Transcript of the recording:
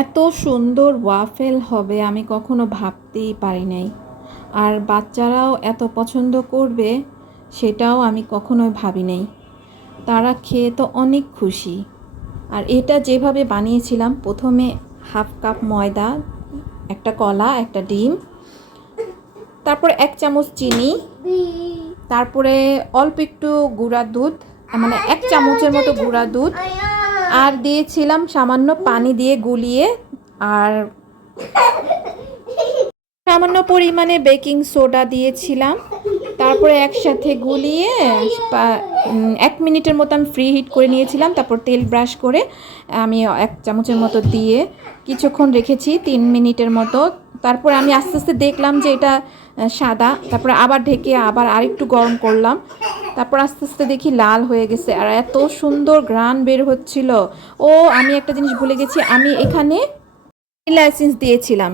এত সুন্দর ওয়াফেল হবে আমি কখনো ভাবতেই পারি নাই। আর বাচ্চারাও এত পছন্দ করবে সেটাও আমি কখনোই ভাবি নাই। তারা খেয়ে তো অনেক খুশি। আর এটা যেভাবে বানিয়েছিলাম, প্রথমে হাফ কাপ ময়দা, একটা কলা, একটা ডিম, তারপরে 1 চামচ চিনি, তারপরে অল্প একটু গুঁড়া দুধ, মানে 1 চামচের মতো গুঁড়া দুধ, আর দিয়েছিলাম সামান্য পানি দিয়ে গুলিয়ে, আর সামান্য পরিমাণে বেকিং সোডা দিয়েছিলাম। তারপরে একসাথে গুলিয়ে 1 মিনিটের মতো আমি ফ্রি হিট করে নিয়েছিলাম। তারপর তেল ব্রাশ করে আমি 1 চামচের মতো দিয়ে কিছুক্ষণ রেখেছি, 3 মিনিটের মতো। তারপর আমি আস্তে আস্তে দেখলাম যে এটা সাদা। তারপরে আবার ঢেকে আবার আরেকটু গরম করলাম। তারপর আস্তে আস্তে দেখি লাল হয়ে গেছে, আর এত সুন্দর ঘ্রাণ বের হচ্ছিল। ও, আমি একটা জিনিস ভুলে গেছি, আমি এখানে ভ্যানিলা এসেন্স দিয়েছিলাম।